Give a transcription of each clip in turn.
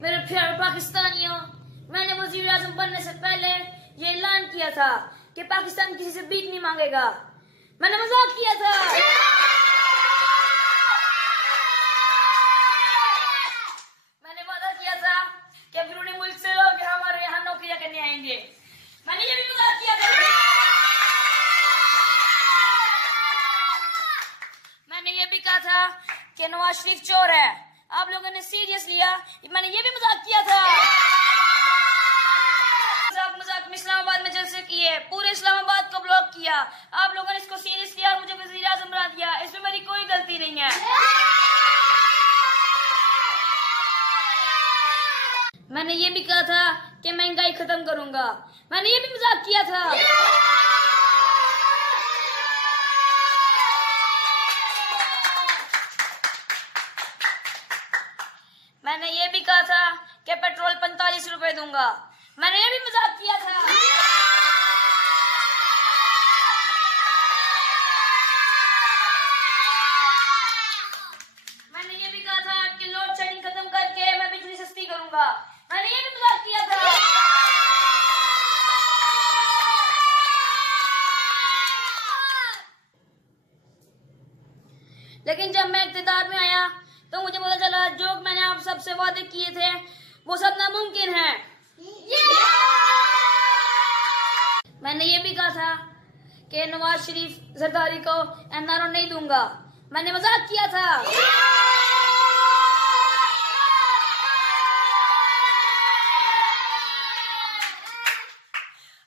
मेरे प्यारे पाकिस्तानियों, मैंने वजीर आजम बनने से पहले ये ऐलान किया था कि पाकिस्तान किसी से भीख नहीं मांगेगा। मैंने मजाक किया था। मैंने वादा किया था कि अंदरूनी मुल्क से लोग हमारे यहाँ नौकरियां करने आएंगे। मैंने ये भी मजाक किया था। मैंने ये भी कहा था कि नवाज शरीफ चोर है। आप लोगों ने सीरियस लिया। मैंने ये भी मजाक किया था। मजाक में इस्लामाबाद में जलसे किए, पूरे इस्लामाबाद को ब्लॉक किया। आप लोगों ने इसको सीरियस लिया और मुझे वजीर आजम बना दिया। इसमें मेरी कोई गलती नहीं है। मैंने ये भी कहा था कि महंगाई खत्म करूंगा। मैंने ये भी मजाक किया था। मैंने ये भी कहा था कि पेट्रोल 45 रुपए दूंगा। मैंने ये भी मजाक किया था। मैंने ये भी कहा था कि लोड शेडिंग खत्म करके मैं बिजली सस्ती करूंगा। मैंने ये भी मजाक किया था। लेकिन जब मैं इक़्तिदार में आया तो मुझे पता चला जो मैंने आप सबसे वादे किए थे वो सब नामुमकिन है। मैंने ये भी कहा था कि नवाज शरीफ जरदारी को एनआरओ नहीं दूंगा। मैंने मजाक किया था।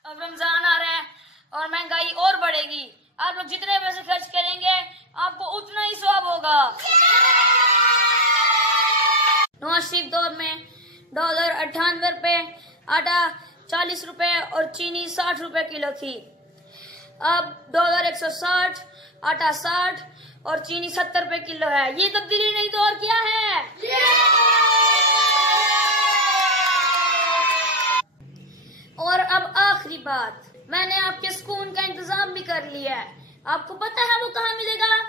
अब रमजान आ रहा है और महंगाई और बढ़ेगी। आप लोग जितने पैसे खर्च करेंगे आपको उतना ही सवाब होगा। नवाज शरीफ दौर में डॉलर 98 रुपए, आटा 40 रुपए और चीनी 60 रुपए किलो थी। अब डॉलर 160, आटा 60 और चीनी 70 रुपए किलो है। ये तब्दीली नहीं तो और क्या है? और अब आखिरी बात, मैंने आपके सुकून का इंतजाम भी कर लिया है। आपको पता है वो कहाँ मिलेगा?